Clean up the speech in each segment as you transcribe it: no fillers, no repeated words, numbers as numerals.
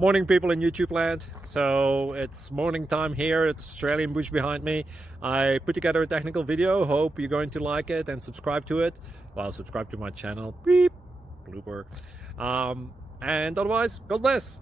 Morning, people in YouTube land. So it's morning time here. It's Australian bush behind me. I put together a technical video. Hope you're going to like it and subscribe to it. Well, subscribe to my channel. Beep. Blooper. And otherwise, God bless.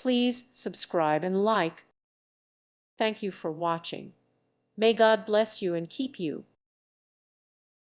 Please subscribe and like. Thank you for watching. May God bless you and keep you.